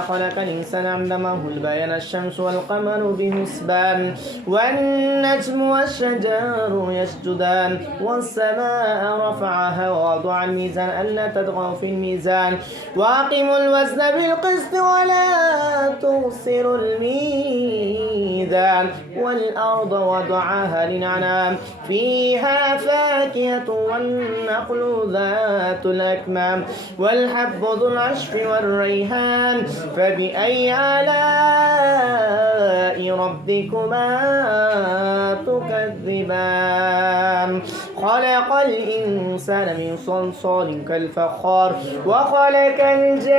خلق الإنسان علمه البيان الشمس والقمر بحسبان والنجم والشجر يسجدان والسماء رفعها ووضع الميزان ألا تطغوا في الميزان وأقيموا الوزن بالقسط ولا تخسروا الميزان والأرض وضعها للأنعام فيها فاكهة والنخل ذات الأكمام والحب ذو العشف والريحان فبأي آلاء ربكما تكذبان؟ خلق الإنسان من صلصال كالفخار وخلق الجان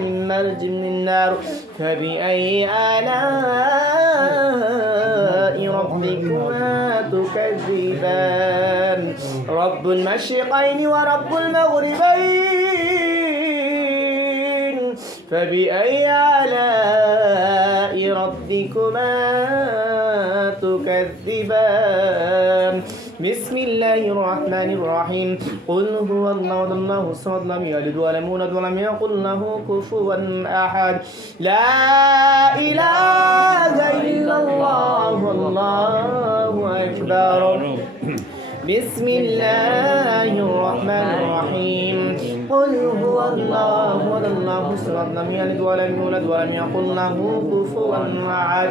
من مرج من النار فبأي آلاء ربكما تكذبان؟ رب المشرقين ورب المغربين. فبأي آلاء ربكما تكذبان؟ بسم الله الرحمن الرحيم. قل هو الله الله الصمد لم يلد ولم يولد ولم يقل له كفوا أحد. لا إله إلا الله والله أكبر. بسم الله الرحمن الرحيم. قل هو الله الله. الصمد لم يلد ولم يولد ولم يقل له كفوا أحد.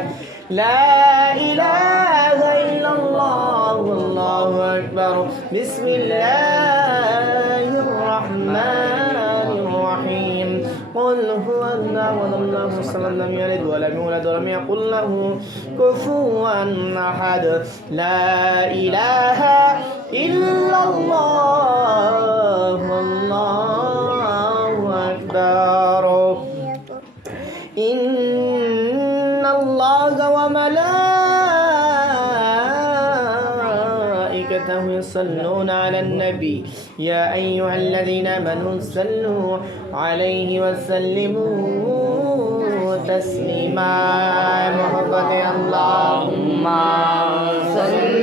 لا إله إلا الله والله أكبر. بسم الله الرحمن قل هو الله احد الله الصمد لم يلد ولم يولد ولم يقل له كفوا أحد. لا إله إلا الله والله أكبر. إن الله وملائكته يصلون على النبي. يا أيها الذين آمنوا صلوا عليه وسلموا تسليما. محبة اللهم صل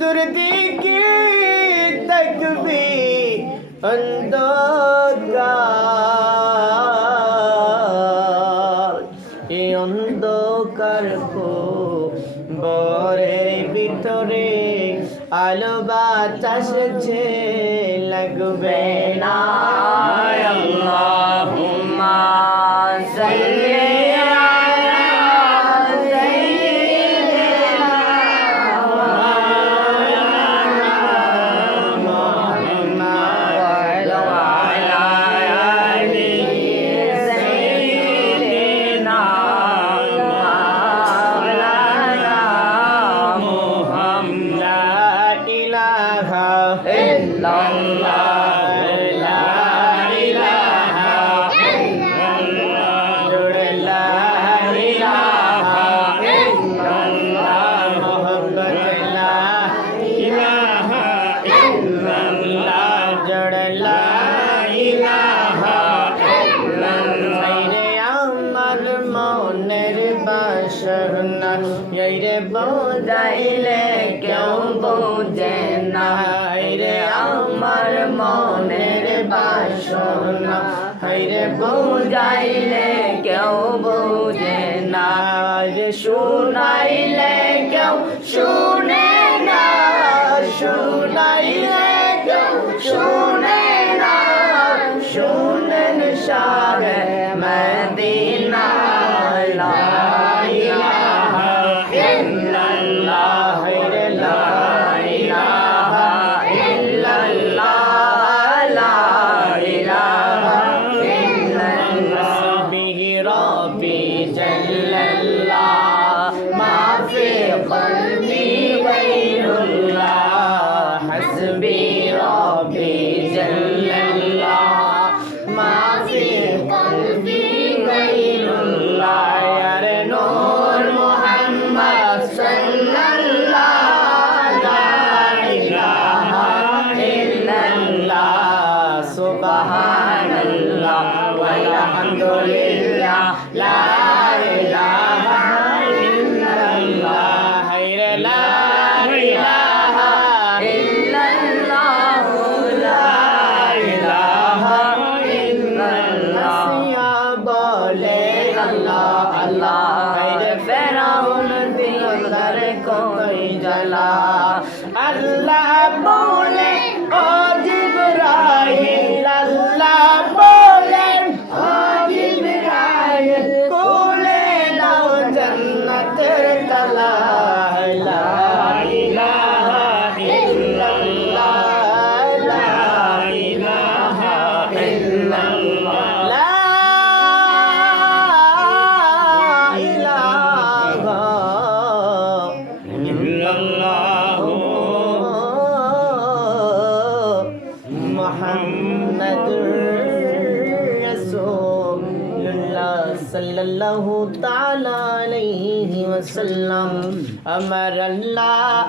চতুর্দিকে দেখবি অন্ধকার। এই অন্ধকার কো বরের ভিতরে আলো বাতাস লাগবে না।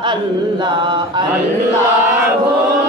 আল্লাহ আল্লাহ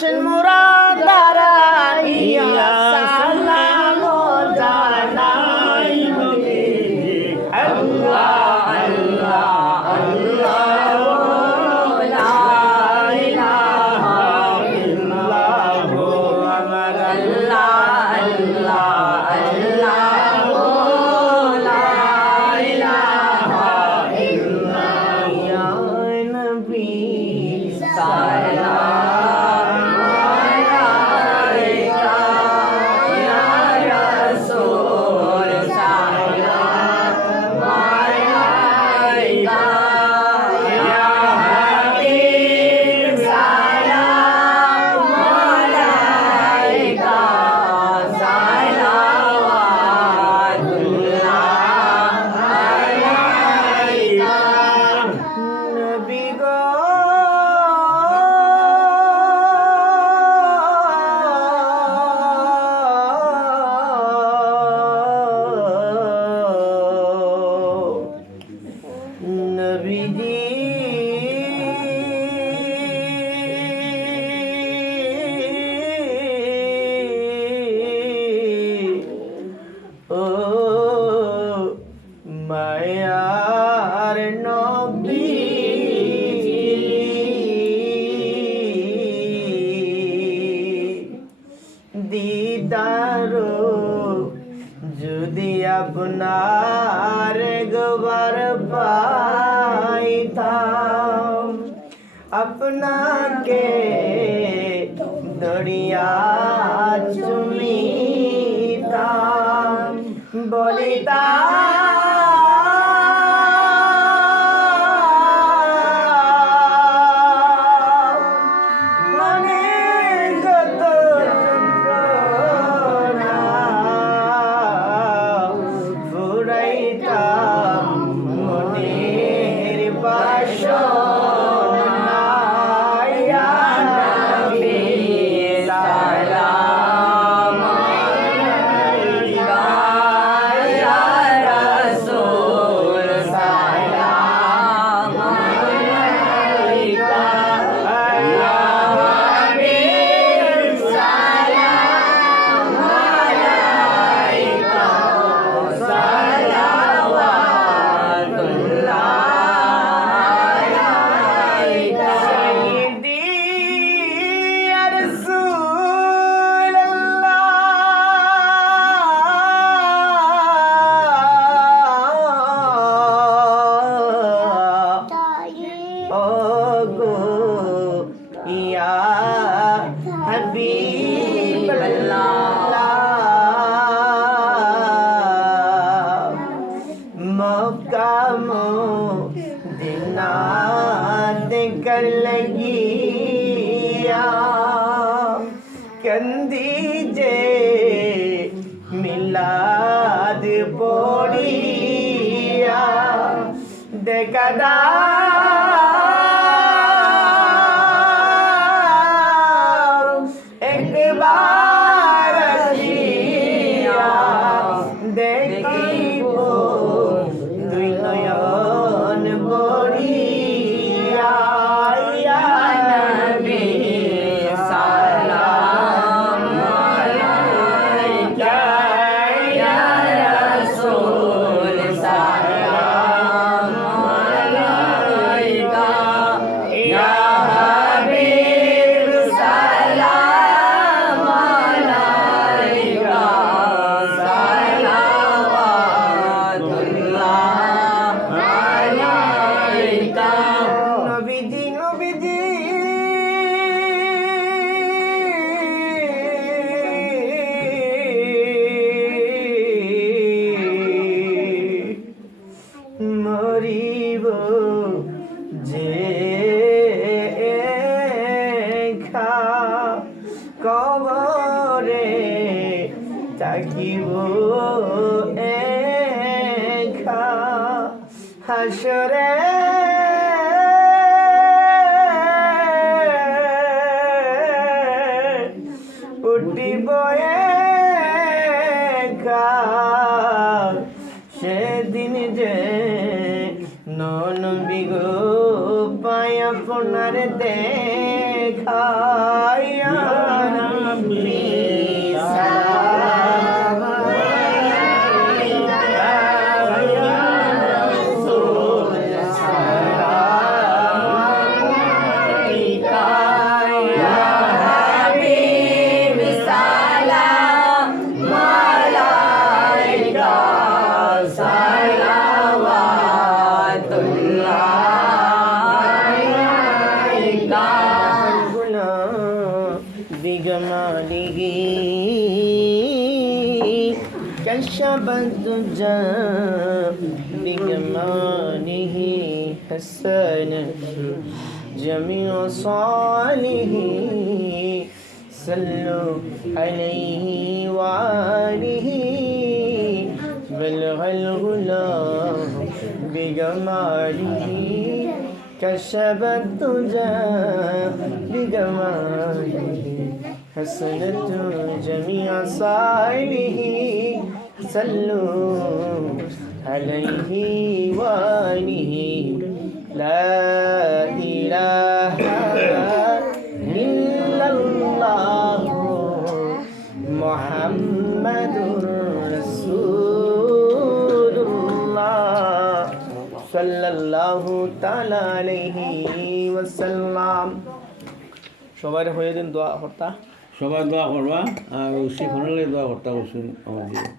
Russian moron. bonita হাসরে। উঠিব সেদিন যে নন বিগো পায় আপনার كشف الدجى بجماله حسنت جميع صالحه. صلوا عليه وآله. بلغ الغلام بجماله. كشف الدجى بجماله حسنت جميع صالحه. صلوا عليه وآله لا إله إلا الله محمد رسول الله صلى الله تعالى عليه وسلم সবার হয়ে দিন দোয়া কর্তা সবাই দোয়া করবা আর শিফনের দোয়া করতে বলছেন আমাদের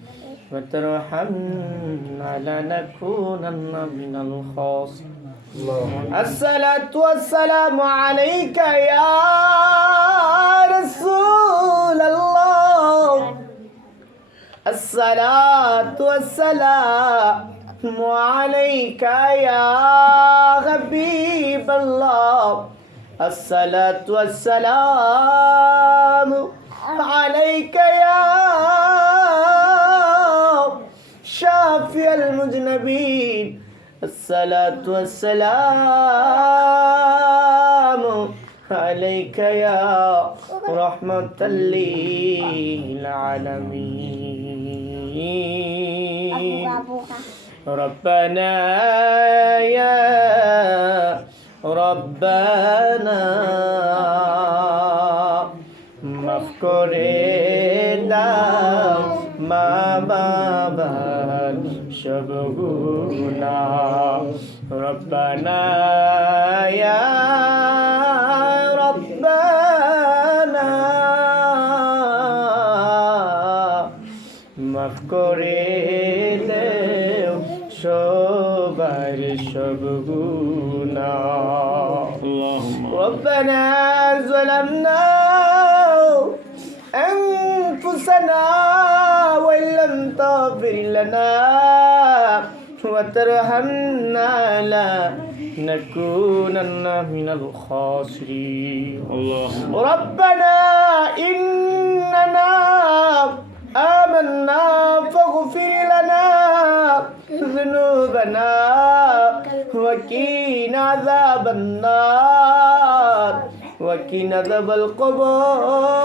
وترحمنا لنكونن من الخاسرين الصلاة والسلام عليك يا رسول الله. الصلاة والسلام عليك يا حبيب الله. الصلاة والسلام عليك يا شافي المذنبين الصلاة والسلام عليك يا رحمة للعالمين. ربنا يا ربنا مفكرين دم মা বাবার সব গুণা রব্বানা ইয়া রব্বানা মাফ করে দেও সবার সব গুণা اللهم ربنا ظلمنا أنفسنا وإن لم تغفر لنا وترحمنا لنكونن من الخاسرين اللهم ربنا إننا آمنا فاغفر لنا ذنوبنا وقنا عذاب النار وقنا عذاب القبور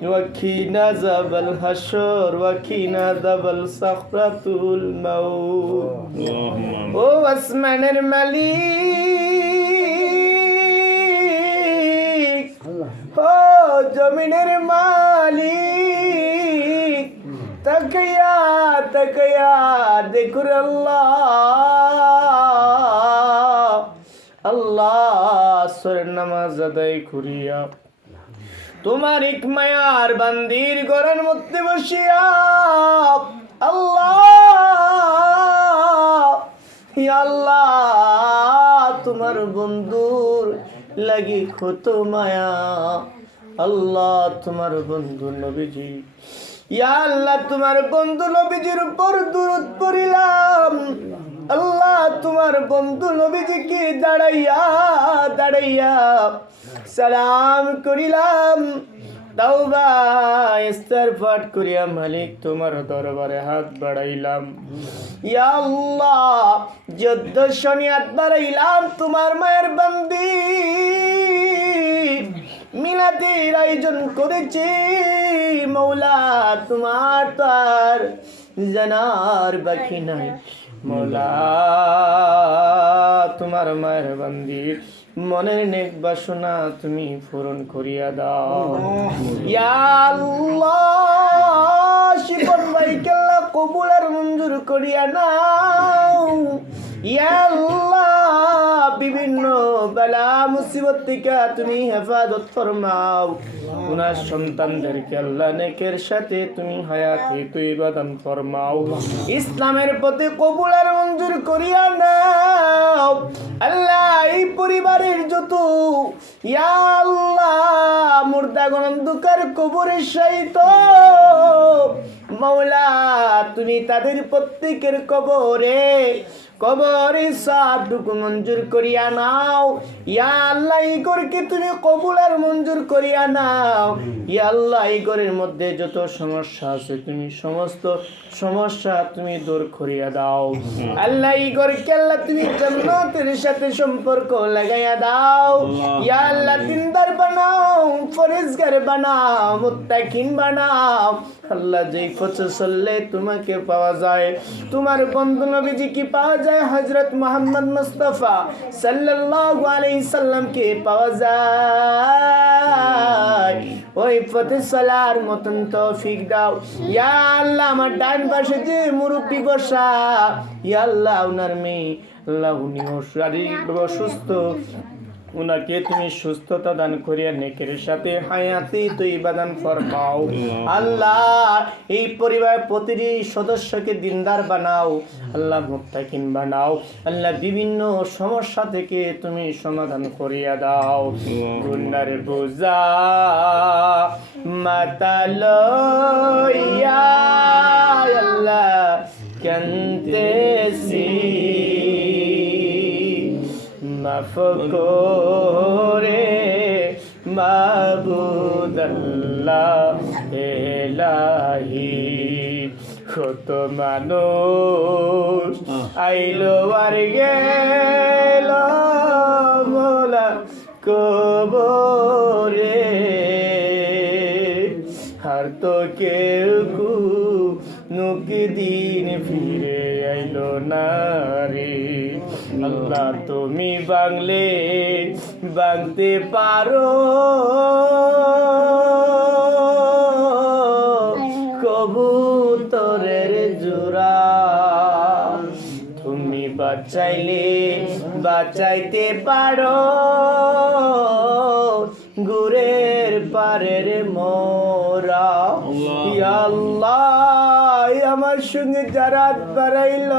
ওয়াকিনা জাবাল হাসর ওয়াকিনা দাবাল সাখরাতুল মাউত ও আসমানের মালিক ও জমিনের মালিক তাকায়া তাকায়া দেখুর আল্লাহ। আল্লাহ সর নামাজ আদায় করিয়া তোমার এক মায়ার বান্দির গড়ের মধ্যে বসিয়া, আল্লাহ আল্লাহ, তোমার বন্ধুর লাগি কত মায়া। আল্লাহ, তোমার বন্ধু নবীজি, ইয়া আল্লাহ, তোমার বন্ধু নবীজির উপর দূরত পড়িলাম। আল্লাহ, তোমার বন্ধু নবীজিকে দাঁড়াইয়া দাঁড়াইয়া সালাম করিলাম? তাওবা ইস্তেগফার করিয়া মালিক, তোমার দরবারে হাত বাড়াইলাম। ইয়া আল্লাহ যদ্দ শনিয়াত বাড়াইলাম, তোমার মায়ের বান্দি। মিলাদের আয়োজন করেছি, মৌলা, তোমার তো আর জানার বাকি নাই। মৌলা, তোমার মায়ের বান্দির মনের নেক বাসনা তুমি পূরণ করিয়া দাও। ইয়া আল্লাহ শিপন ভাই কেল্লা কবুলের মঞ্জুর করিয়া নাও। আল্লাহ, বিভিন্ন বেলা মুসিবত থেকে তুমি হেফাজত ফরমাও। উনার সন্তানদেরকে আল্লাহ নেকের সাথে তুমি হায়াতে তুই বাদান ফরমাও। ইসলামের প্রতি কবুলের মঞ্জুর করিয়া নাও। আল্লাহ, এই পরিবারের যত ইয়া আল্লাহ মুর্দাগণ অন্ধকার কবরের সহিত মৌলা তুমি তাদের প্রত্যেকের কবরে কবরে সবটুকু মঞ্জুর করিয়া নাও। ইয়া আল্লাহ এই ঘরকে তুমি কবুল আর মঞ্জুর করিয়া নাও। ইয়া আল্লাহ এই মধ্যে যত সমস্যা আছে তুমি সমস্ত সমস্যা তুমি দূর করিয়া দাও। আল্লাহ এই ঘরকে আল্লাহ তুমি জান্নাতের সাথে সম্পর্ক লাগাইয়া দাও। ইয়া আল্লাহ দিনদার বানাও ফরেজগার বানাও মুত্তাকিন বানাও। আল্লাহ যেই পথে চললে তোমাকে পাওয়া যায়। তোমার বন্ধু নবীজি কি পাওয়া যায়? হজরত মোহাম্মদ মুস্তফা সাল্লাল্লাহু আলাইহি সাল্লামকে পাওয়া যায়? ওই পথে চলার মতন তৌফিক দাও। ইয়া আল্লাহ, আমার ডান পাশে যে মুরব্বী বসা, ইয়া আল্লাহ, ওনার মেয়ে, আল্লাহ উনিও শারীরিকভাবে অসুস্থ। উনাকে তুমি সুস্থতা দান করিয়া নেকের সাথে হায়াতি তুই বাদান ফরমাও। আল্লাহ। এই পরিবার প্রতিটি সদস্যকে দিনদার বানাও আল্লাহ মুত্তাকিন বানাও আল্লাহ বিভিন্ন সমস্যা থেকে তুমি সমাধান করিয়া দাও। গুন্ডার বোঝা মাতালো আল্লাহ কান্তেছি মাফ করে মাবুদাল্লাহ এলাহি। কত মানুষ আইলো আর গেল মোলা কবরে। আর তো কেউ নুকি দিন ফিরে আইলো না রে। আল্লাহ তুমি বাংলে বাংতে পারো। কবুতরের জোড়া। তুমি বাঁচাইলে বাঁচাইতে পারো। গুরের পারের মোরা। আল্লাহ। আমার সঙ্গে যারা বাড়াইল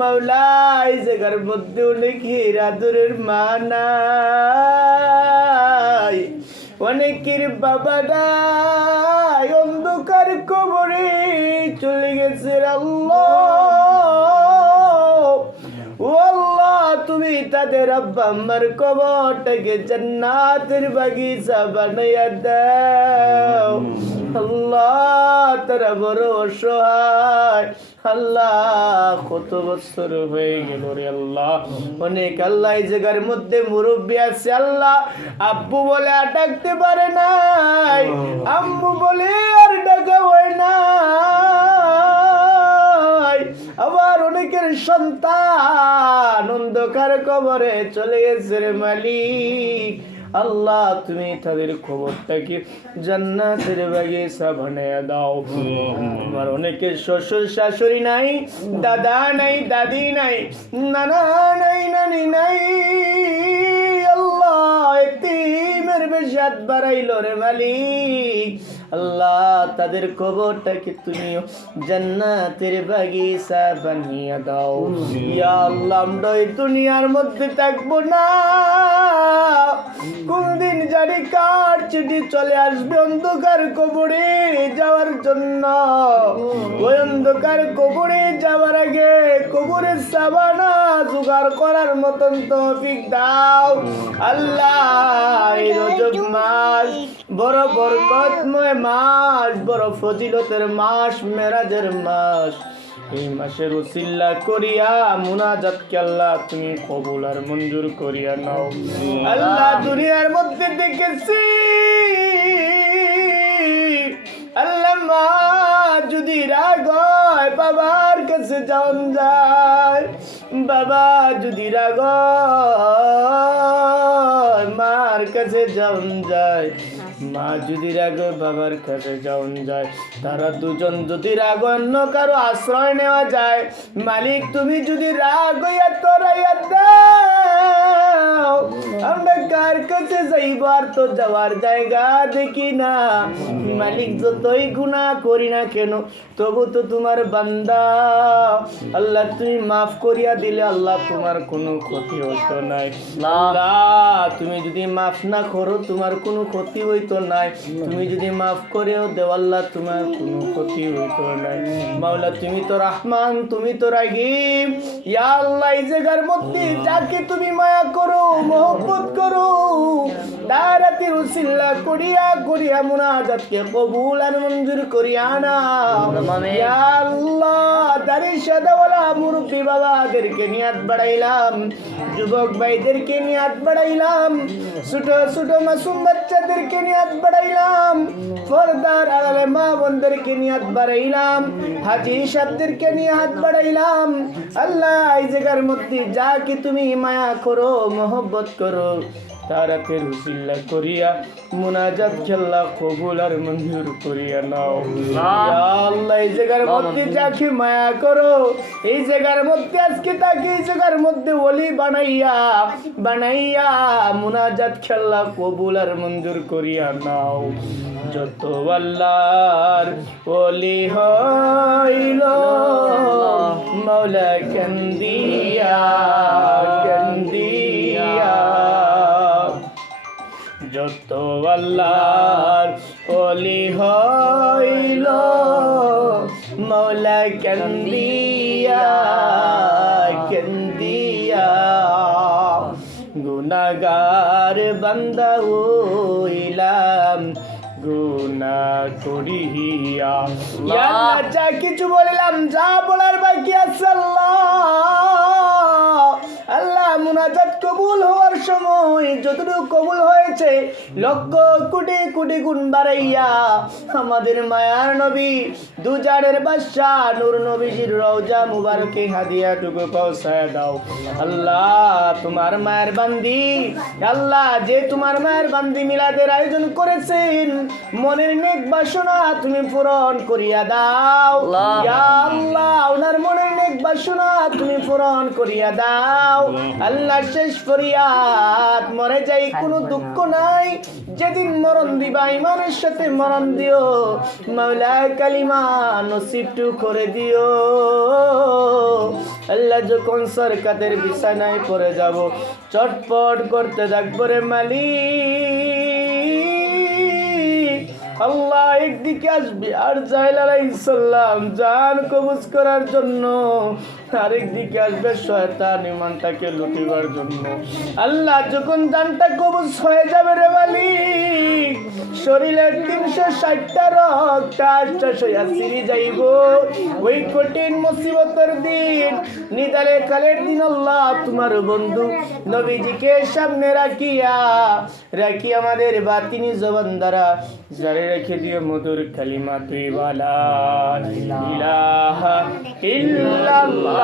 মাওলাই জায়গার মধ্যে অনেক হিরাদুরের মানাই অনেকের বাবা নাই। অন্ধকার কবরে চলে গেছে তুমি তাদের আব্বা আম্মার কবরটাকে জান্নাতের বাগিচা বানাইয়া দাও। আল্লাহ, তারা বড় অসহায় আল্লাহ, কত বছর হয়ে গেল রে আল্লাহ। অনেক আল্লাহ এই জায়গার মধ্যে মুরব্বী আছে, আল্লাহ। আব্বু বলে আর ডাকতে পারে নাই। আম্মু বলে আর ডাকা হয় নাই। আবার অনেকের সন্তান অন্ধকার কবরে চলে গেছে রে মালিক। আল্লাহ, তুমি তাদের খবরটাকে জান্নাতের বাগিচা বানিয়ে দাও। আমার অনেকে শ্বশুর শাশুড়ি নাই, দাদা নাই, দাদি নাই, নানা নাই, নানি নাই। আল্লাহ এতিমের বেশি হাত বাড়াইল রে মালিক। আল্লাহ, তাদের কবরটাকে তুমি জান্নাতের বাগিচা বানিয়ে দাও। ইয়া আল্লাহ, আমরা এই দুনিয়ার মধ্যে থাকব না। কোনদিন জানি কার চিঠি চলে আসবে অন্ধকার কবরে যাওয়ার জন্য। ওই অন্ধকার কবরে যাওয়ার আগে কবরের সাবানা জোগাড় করার মতন তৌফিক দাও। আল্লাহ রজব মাস বড় বরকতময় মাস, বড় ফজিলতের মাস, মেরাজের মাস। এই মাসের উসিল্লা করিয়া, মুনাজাতকে আল্লাহ তুমি কবুল আর মঞ্জুর করিয়া নাও। আল্লাহ দুনিয়ার মধ্যে দেখেছি। আল্লামা যদি রাগ হয় বাবার কাছে যান যায় বাবা যদি রাগ মার কাছে যান যায় মা যদি রাগে বাবার কাছে যাওন যায়। তারা দুজন যদি রাগ অন্য কারও আশ্রয় নেওয়া যায়। মালিক তুমি যদি রাগ হইয়া তোরাইয়া দাও আমরা কার কাছে যাইব আর তো যাওয়ার জায়গা দেখি না। মালিক যতই গুণা করি না কেন তবু তো তোমার বান্দা। আল্লাহ তুমি মাফ করিয়া দিলে আল্লাহ তোমার কোনো ক্ষতি হতো নাই। তুমি যদি মাফ না করো তোমার কোনো ক্ষতি হইতো নাই। তুমি যদি মাফ করেও দেও আল্লাহ তোমার কোনো ক্ষতি হইতো নাই। মাওলা তুমি তো রহমান তুমি তো রাহিম ইয়া আল্লাহ এই জায়গার মধ্যে যাকে তুমি মায়া করো মোহব্বত করো দারাতি করিয়া করিয়া মুনাজাতকে কবুল আর মঞ্জুর করিয়া না ইয়া আল্লাহ দারি সাদাওয়ালা মুরব্বী বাবাদেরকে নিয়াত বাড়াইলাম যুবক ভাইদেরকে নিয়াত বাড়াইলাম ছোট ছোট মাসুম বাচ্চাদেরকে নিয়াত বাড়াইলাম। ফরদার আড়ালে মা বোনদেরকে নিয়াত বাড়াইলাম। হাজি সাহেবদেরকে নিয়ে হাত বাড়াইলাম। আল্লাহ এই জায়গার মধ্যে যা কি তুমি মায়া করো মোহব্বত করো তারাতে রুসিল্লা করিয়া মুনাজাত খেল্লা কবুল আর মঞ্জুর করিয়া নাও। আল্লাহ। এই জায়গার মধ্যে যাকে মায়া করো এই জায়গার মধ্যে আজকে তাকে এই জায়গার মধ্যে ওলি বানাইয়া বানাইয়া মুনাজাত খেল্লা কবুল আর মঞ্জুর করিয়া নাও যত আল্লাহর ওলি হইল মৌলা কান্দিয়া যত আল্লাহর ওলি হইল মৌলা কান্দিয়া। গুনাগার বান্দা হইলাম। গুণা করিয়া যা কিছু বললাম যা বলার বাকি আছে আল্লাহ। আল্লাহ মুনাজাত কবুল হওয়ার সময় যতটুকু কবুল হয়েছে লক্ষ কোটি কোটি গুণ বাড়াইয়া আমাদের মায়ার নবী দুজারের বাদশাহ নূর নবীজির রওজা মুবারকে হাদিয়াটুকু পৌঁছায় দাও। আল্লাহ তোমার মায়ের বান্দি আল্লাহ যে তোমার মায়ের বান্দি মিলাদের আয়োজন করেছেন মনের নেক বাসনা তুমি পূরণ করিয়া দাও। আল্লাহ। ওনার মনের নেক বাসনা তুমি পূরণ করিয়া দাও। আল্লাহ। শেষ ফরিয়াদ মরে যাই কোনো দুঃখ নাই। যেদিন মরণ দিবা ইমানের সাথে মরণ দিও। মাওলা কালিমা নসিবটু করে দিও। আল্লাহ যখন সরকারের বিছানায় পড়ে যাব চটপট করতে থাকব রে মালিক। আল্লাহ একদিকে আসবে আর জাইল আলাইসাল্লাম জান কবুজ করার জন্য। আরেকদিকে আসবে শয়তান ইমানটাকে লুটিবার জন্য। আল্লাহ যখন জানটা কবুজ হয়ে যাবে রে মালিক, শরীরের তিনশো ষাটটা রক্ত আশ্বাস হইয়া সিরি যাইব। ওই কঠিন মুসিবতের দিন নিদালে কালের দিন আল্লাহ তোমার বন্ধু নবীজিকে সামনে রাখিয়া রাখি আমাদের বাতিনি জবান দ্বারা জারে রেখে দিও মধুর কালিমা তুই বালা। ইলাহা ইল্লাল্লাহ।